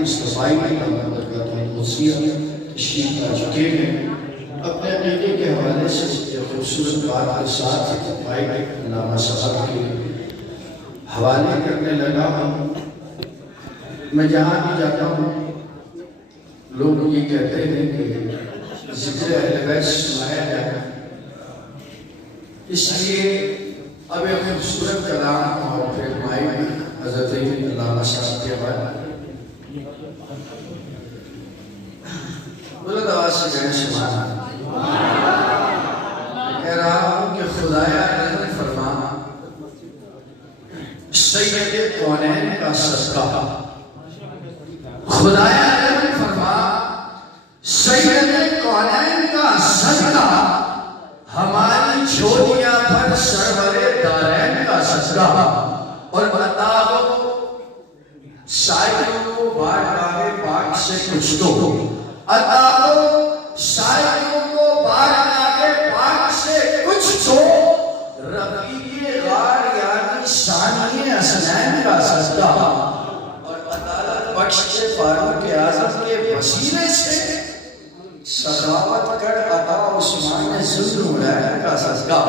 مصطفی کی تشریف لا چکے ہیں. اپنے عقیدے کے حوالے سے خوبصورت بات کے ساتھ بھائی علامہ صاحب کے حوالے کرنے لگا ہوں. میں جہاں بھی جاتا ہوں لوگ یہ کہتے ہیں کہ ذکر اہل بیت سنایا جائے، اس لیے اب ایک خوبصورت کلام اور پھر مائک حضرت علامہ صاحب کے بعد بلند آواز سے کہنے سبحان کہہ رہا ہوں کہ خدایا رحم فرما سید کونین کا صدقہ، خدایا رحم فرما سید کونین کا صدقہ، ہماری چھوٹیاں پر سرور دارین کا صدقہ، اور عطا ہو سائروں کو بارگاہ پاک سے کچھ تو، عطا ہو سائروں کو بارگاہ پاک سے کچھ تو، رفیق غار یعنی ثانی حسنین کا صدقہ، اور عدالت بخش فاروق اعظم کے وسیلے سے سخاوت کر عطا عثمان ذوالنورین کا صدقہ،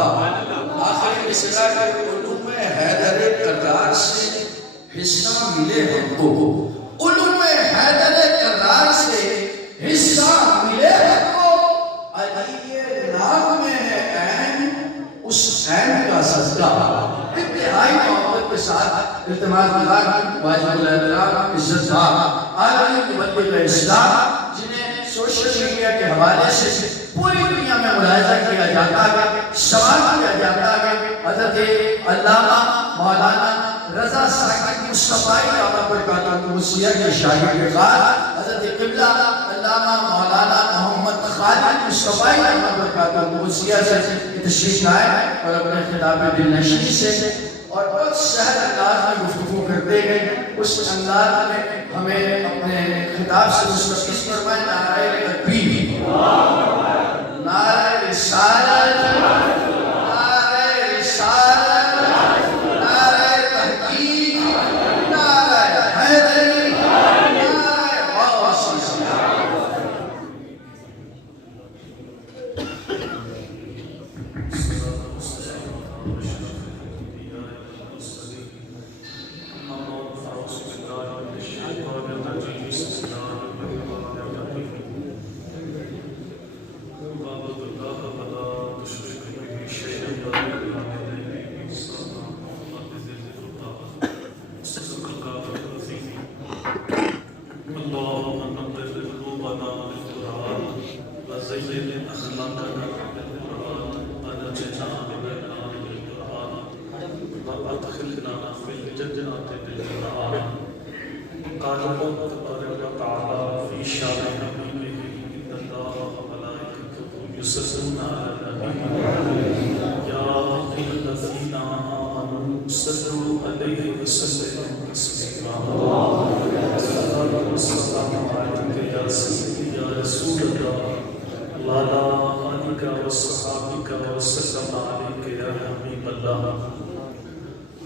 آخر مصرع کے علوم حیدر کرار سے حصہ ملے ہم کو، علوم حیدر کرار سے حصہ ملے ہم کو، علی نام میں ہے عین اس عین کا صدقہ. انتہائی محبت کے ساتھ التماس گزار واجب الاحترام عزت صاحب عالمی مبلغ اسلام جنہیں سوشل میڈیا کے حوالے سے پوری دنیا میں ملاحظہ کیا جاتا ہے، سوال کیا جاتا ہے، حضرت علامہ مولانا رضا ساکت مصطفی دامت برکاتہ توسیہ کے شاگرد کے بعد حضرت قبلہ علامہ مولانا محمد خالد مصطفی دامت برکاتہ توسیہ سے تشریف لائے اور اپنے خطاب دلنشین سے اور بہت سہل انداز میں گفتگو کرتے گئے. اس انداز میں ہمیں اپنے خطاب سے مستفیض فرمائے. نعرہ تکبیر، نعرہ رسالت، نعرہ رسالت، نعرہ تحقیق، نعرہ حیدری، نعرہ غوث.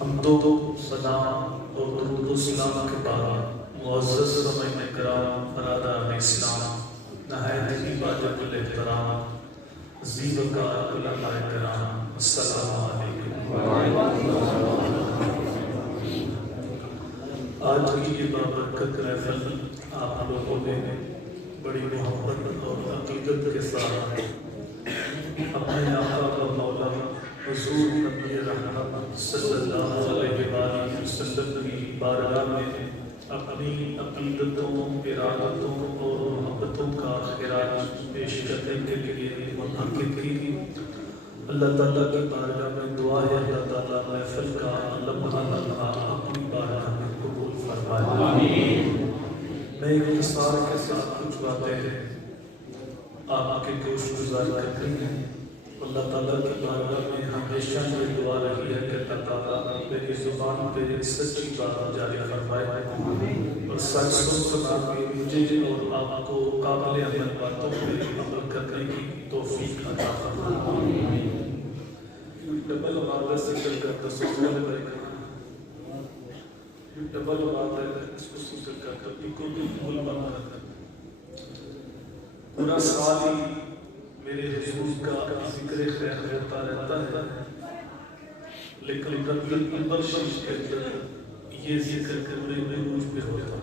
ہم دو سلام اور درود و سلام کے بعد معزز سامعین کرام، برادران اسلام، نہایت ہی واجب الاحترام ذی وقار علماء کرام، السلام علیکم. آج کی یہ بابرکت محفل آپ لوگوں نے بڑی محبت اور عقیدت کے ساتھ اپنے آقا و مولا حضور نبی رحمت صلی اللہ علیہ وآلہ وسلم کی بارگاہ میں اپنی عقیدتوں، ارادتوں اور محبتوں کا خراج پیش کرنے کے لیے منعقد کی. اللہ تعالیٰ کی بارگاہ میں دعا ہے اللہ تعالیٰ محفل کا لمحہ لمحہ اپنی بارگاہ میں قبول فرمائے. میں اختصار کے ساتھ کچھ باتیں آپ کے گوش گزار کرتے ہیں. اللہ تعالیٰ کی بارگاہ میں ہمیشہ یہ دعا رہی ہے کہ اللہ تعالیٰ میری زبان پہ سچی بات جاری فرمائے اور سچ سنا کے مجھے اور آپ کو قابل عمل باتوں پہ عمل کرنے کی توفیق عطا فرمائے. ڈبل عبادت سے چل کر تصویر یہ ڈبل بات ہے، اس کو سن کر کبھی کو بھی بول بنا رہتا ہے۔ پورا سال ہی میرے حضور کا ذکر خیر ہوتا رہتا ہے، لیکن رب البرشش کے اندر یہ ذکر پورے عروج پہ ہوتا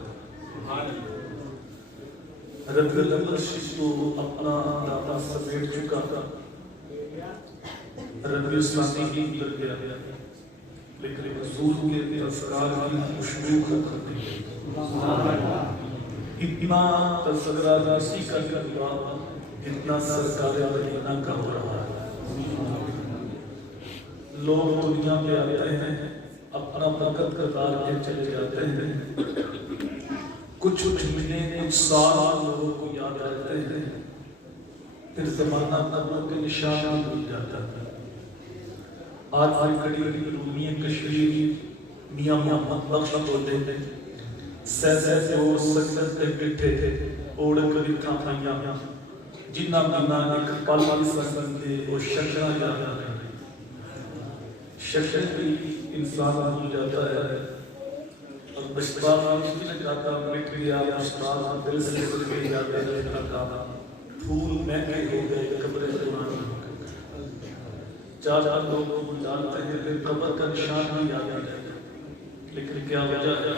ہے۔ رب البرشش تو اپنا دادا سمیٹ چکا تھا، رب اسلامی کی اندر گیا، لیکن حضور کے تذکار کی خوشبو ختم نہیں ہوئی۔ اتنا تذکرہ راسی کا کروا اتنا سرکار مدینہ کا ہو رہا ہے۔ لوگ دنیا پہ آتے ہیں، اپنا برکت کا دار کے چلے جاتے ہیں، کچھ مہینے کچھ سال لوگوں کو یاد رہتے ہیں، پھر زمانہ قبروں کے نشان بھول جاتا ہے۔ آج کڑی رومی کشمیر میاں محمد بخش بولتے ہیں، سیسے اور سکت تے بٹھے اوڑ کری تھا پھائیاں، جنہ منا ایک پل سکتے وہ شکرہ یاد آئے۔ شکر بھی انسان بھول جاتا ہے، اور بشتار آمشتی نے کہا تھا مٹ گیا بشتار دل سے سکے یاد رہتا کہا، پھول مہنگے ہو گئے قبر دورانی ہو گئے۔ چار لوگ کو جانتے ہیں پھر قبر کا نشان بھی یاد آ جائے، لیکن کیا وجہ ہے؟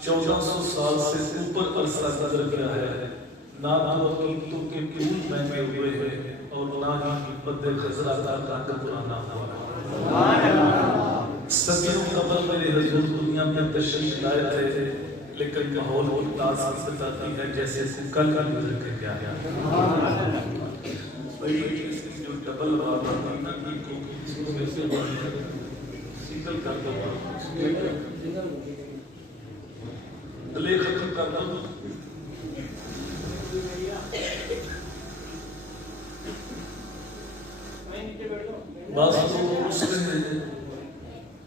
1400 سال سے اوپر عرصہ گزر گیا ہے، نہ تو عقیدتوں کے پھول مہنگے ہوئے ہیں اور نہ ہی بدِ خزرہ کا پرانا ہوا ہے۔ صدیوں قبل میرے حضور دنیا میں تشریف لائے تھے، لیکن ماحول کی تاثیر بتاتی ہے جیسے کل کا گزر کے کیا گیا۔ بھائی اس کی جو ڈبل بات ہے نا کہ کو ویسے سیکل کر دو، دلے ختم کر دو۔ بعض لوگ پوچھتے ہیں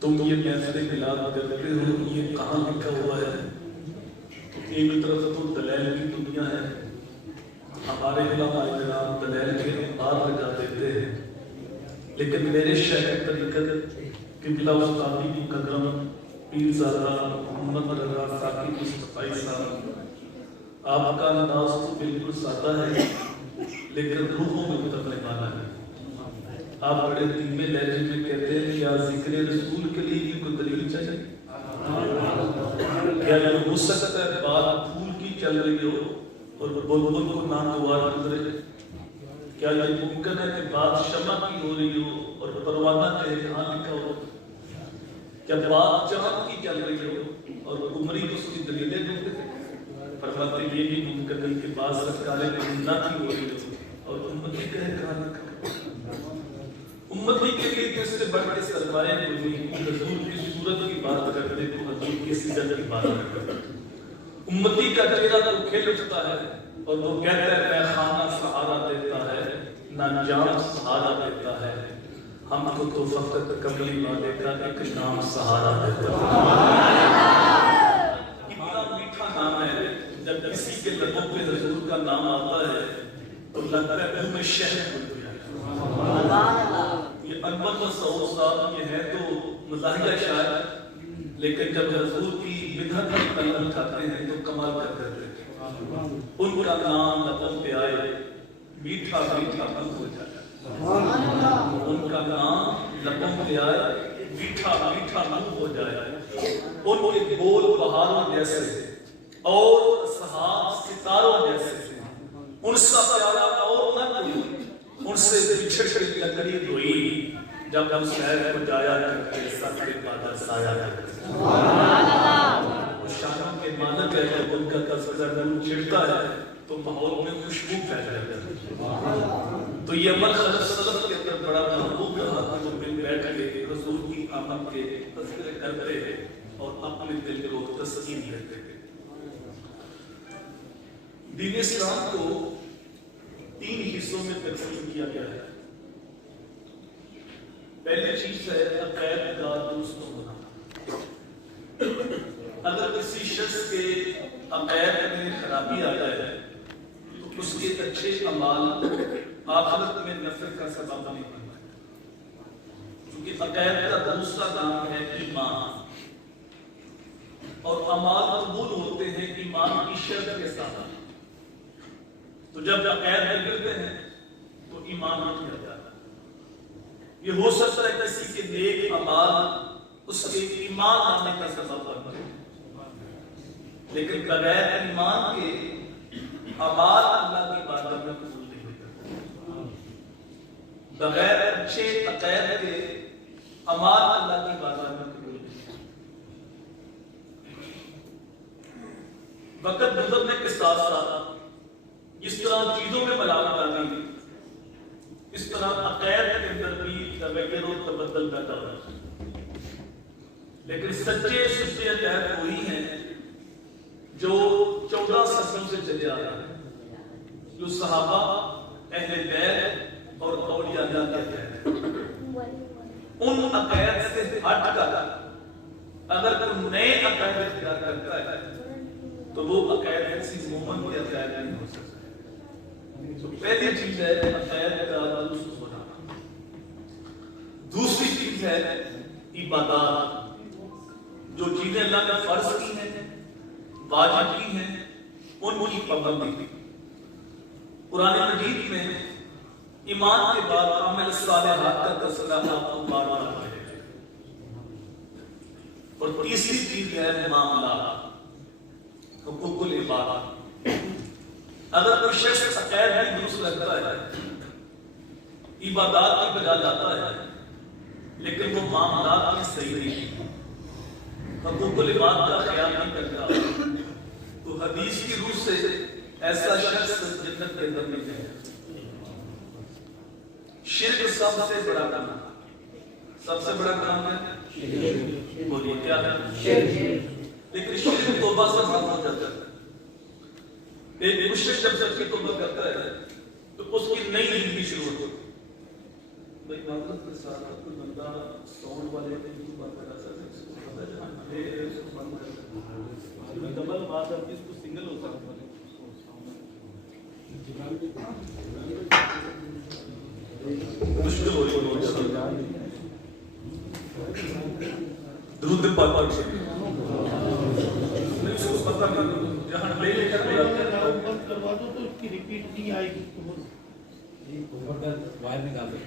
تم یہ محفل ملاد کرتے ہو، یہ کہاں لکھا ہوا ہے؟ ایک طرف تو دلیل کی دنیا ہے، ہمارے علماء کرام دلیل کے بار لگا دیتے ہیں، لیکن میرے شیخ طریقت قبلہ استادی مکرم پیرزادہ محمد رضا ساقی مصطفی صاحب، آپ کا انداز تو بالکل سادہ ہے لیکن روحوں میں اترنے والا ہے۔ آپ بڑے دھیمے لہجے میں کہتے ہیں کیا ذکر رسول کے لیے بھی کوئی دلیل چاہیے؟ کیا یہ ہو سکتا ہے بات پھول کی چل رہی ہو اور بلبل کو ناگوار گزرے؟ کیا یہ ممکن ہے کہ بات شمع کی ہو رہی ہو اور پروانہ کے یہاں لکھا ہو؟ کیا بات چاند کی چل رہی ہو اور عمری اس کی دلیلیں ڈھونڈتے ہیں؟ فرماتے یہ بھی ممکن ہے کہ بعض سرکاریں نہ کی ہو رہی ہو اور امتی کہے کہاں لکھا؟ امتی کے لیے اس سے بڑھ کے سرمایہ نہیں، حضور کی صورت کی بات کرتے تو حضور کی سجدہ کی بات کرتے۔ امتی کا چہرہ تو کھل اٹھتا ہے اور وہ کہتا ہے میں خانہ سہارا دیتا ہے، نہ جام سہارا دیتا ہے، ہم کو تو فقط کملی والے کا ایک نام سہارا دیتا ہے۔ اتنا میٹھا نام ہے، جب کسی کے لبوں پہ حضور کا نام آتا ہے تو لگتا ہے منہ میں شہد بن گیا۔ یہ انور مسعود صاحب یہ ہے تو مزاحیہ شاعر، لیکن جب حضور کی بدعت کی قلم اٹھاتے ہیں تو کمال کر دیتے ہیں۔ ان کا نام لبوں پہ آئے میٹھا میٹھا منہ ہو جائے، ان کا نام لبوں پہ آئے میٹھا میٹھا منہ ہو جائے، ان کے بول بہاروں جیسے اور سحاب ستاروں جیسے، ان سے پیارا اور نہ کوئی، ان سے بچھڑ کر لکڑی روئی، جب ہم شہر کو جایا کرتے سب کے بادل سایا کرتے۔ وہ شانوں کے مالک ہے، جب ان کا تذکرہ نور چھڑتا ہے تو ماحول میں خوشبو پھیل جاتی ہے۔ تو یہ عمل خلف سلف کے اندر بڑا محبوب رہا، جو مل بیٹھ کے حضور کی آمد کے تذکرے کرتے ہیں اور اپنے دل کو تسکین دیتے ہیں۔ دین اسلام کو 3 حصوں میں تقسیم کیا گیا ہے۔ پہلی چیز ہے عقائد کا درست ہونا۔ اگر کسی شخص کے عقائد میں خرابی آتا ہے تو اس کے اچھے اعمال آخرت میں نفع کا سبب نہیں بنتا، کیونکہ عقائد کا دوسرا نام ہے ایمان۔ اور اعمال قبول ہوتے ہیں ایمان کی شرط کے ساتھ. تو جب عقائد بگڑتے ہیں تو ایمان رک جاتا ہے. یہ ہو سکتا ہے کسی کے نیک اعمال اس کے ایمان آنے کا سبب بنے، لیکن بغیر ایمان کے اعمال اللہ کی بارگاہ میں قبول نہیں ہوتے. بغیر اچھے عقائد کے اعمال اللہ کی بارگاہ میں قبول نہیں ہوتے. وقت گزرنے کے ساتھ ساتھ اس طرح چیزوں میں ملاوٹ آ گئی، اس طرح عقائد کے اندر بھی تغیر و تبدل پیدا ہو رہا ہے. لیکن سچے عقائد وہی ہیں جو 14 صدیوں سے چلے آ رہے ہیں، جو صحابہ، اہل بیت اور اولیاء اللہ کہتے ہیں. ان عقائد سے ہٹ کر اگر کوئی نئے عقائد اختیار کرتا ہے تو وہ عقائد کسی مومن کے عقائد نہیں ہو سکتا. تو پہلی چیز ہے عقائد کا درست ہونا. دوسری چیز ہے عبادات. جو چیزیں اللہ نے فرض کی ہیں، واجب کی ہیں، ان کی پابندی. قرآن مجید میں ایمان کے بعد عمل صالحات کا تذکرہ آپ کو بار بار ملے گا. اور تیسری چیز ہے معاملات، حقوق العباد. اگر کوئی شخص عقائد بھی درست رکھتا ہے، عبادات کی بجا جاتا ہے، لیکن وہ معاملات میں صحیح نہیں، حقوق العباد کا خیال نہیں کرتا، تو حدیث کی روح سے ایسا شخص جنت کے اندر نہیں جائے. شرک سب سے بڑا گناہ، سب سے بڑا گناہ ہے، بولیے کیا ہے؟ لیکن شرک توبہ سے معاف ہو جاتا ہے. ایک مشرک جب سچی توبہ کرتا ہے تو اس کی نئی زندگی شروع ہوتی ہے. بھائی معذرت کے ساتھ کوئی بندہ ساؤنڈ والے نے یہ بات کرا سکتا ہے، اس کو پتہ ہے جہاں ہے اس کو بند کر سکتا ہے. ڈبل بات ہے، اس کو سنگل ہو سکتا ہے. مشکل ہو رہی ہے. درود پاک پاک سے نہیں، اس کو پتہ نہیں جہاں لے لے کر کروا دو تو اس کی ریپیٹ نہیں آئے گی. باہر نکال دو.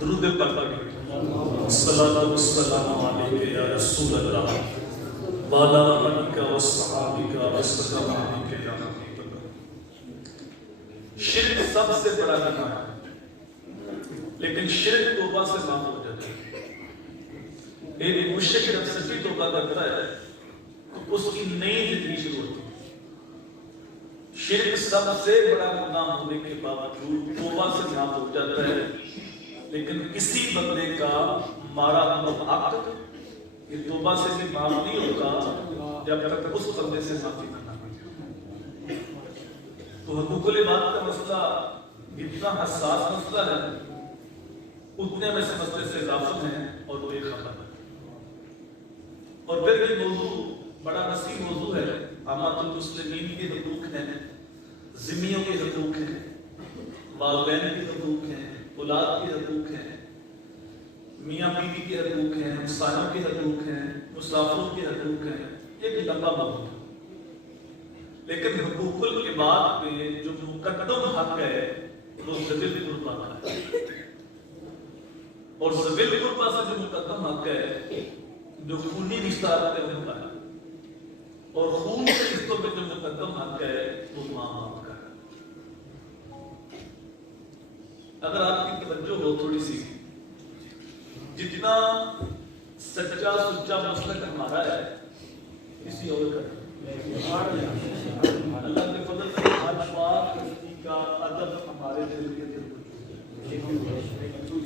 درود پاک پاک. الصلاۃ والسلام علیک یا رسول اللہ وعلی آلک وصحابک وسلم علیک یا حبیب اللہ. شرک سب سے بڑا گناہ ہے، لیکن شرک توبہ سے معاف ہو جاتا ہے. ایک مشرک جب سچی توبہ کرتا ہے تو اس کی نئی زندگی شروع ہوتی ہے. شرک سب سے بڑا گناہ ہونے کے باوجود توبہ سے معاف ہو جاتا ہے، لیکن کسی بندے کا مارا حق یہ توبہ سے بھی معاف نہیں ہوتا جب تک اس بندے سے معافی نہ مانگے. تو حقوق العباد کا مسئلہ اتنا حساس مسئلہ ہے، اتنے میں سے مسئلے سے غافل ہیں اور وہ ایک خبر ہے. اور پھر یہ موضوع بڑا وسیع موضوع ہے. عامۃ المسلمین کے حقوق ہیں، ذمیوں کے حقوق ہیں، والدین کے حقوق ہیں، اولاد کے حقوق ہیں، میاں بیوی کے حقوق ہیں، ہمسایوں کے حقوق ہیں، مسافروں کے حقوق ہیں. ایک لمبا موضوع ہے. لیکن حقوق العباد میں جو مقدم حق ہے وہ ذوی القربیٰ کا ہے. اور ذوی القربیٰ سے جو مقدم حق ہے جو خونی رشتہ رکھتے ہیں کا ہے، اور خون کے رشتوں میں جو مقدم حق ہے وہ ماں باپ کا ہے. اگر آپ کی توجہ ہو تھوڑی سی، جتنا سچا سچا مسلک ہمارا ہے کسی اور کا اللہ کے فضل سے ہر بات کا ادب ہمارے دل کے اندر موجود ہے.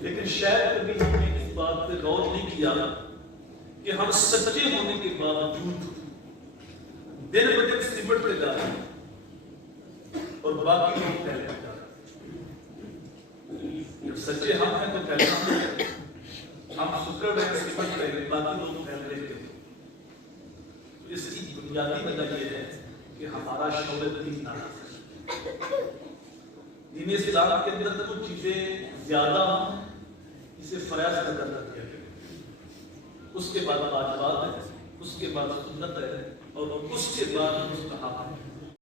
لیکن شاید کبھی ہم نے اس بات پہ غور نہیں کیا کہ ہم سچے ہونے کے باوجود دن بدن سمٹتے جا رہے ہیں اور باقی لوگ پہلے جا رہے ہیں. جب سچے ہم ہیں تو پہلے ہم سکڑ رہے ہیں، سمٹ رہے ہیں، باقی لوگ پھیل رہے ہیں. اس کی بنیادی وجہ یہ ہے کہ ہمارا شعور دین نہ ہے. دین اسلام کے اندر کچھ چیزیں زیادہ ہیں، اسے فرائض قدر کیا گیا. اس کے بعد واجبات ہے، اس کے بعد سنت ہے، اور اس کے بعد مستحب ہے۔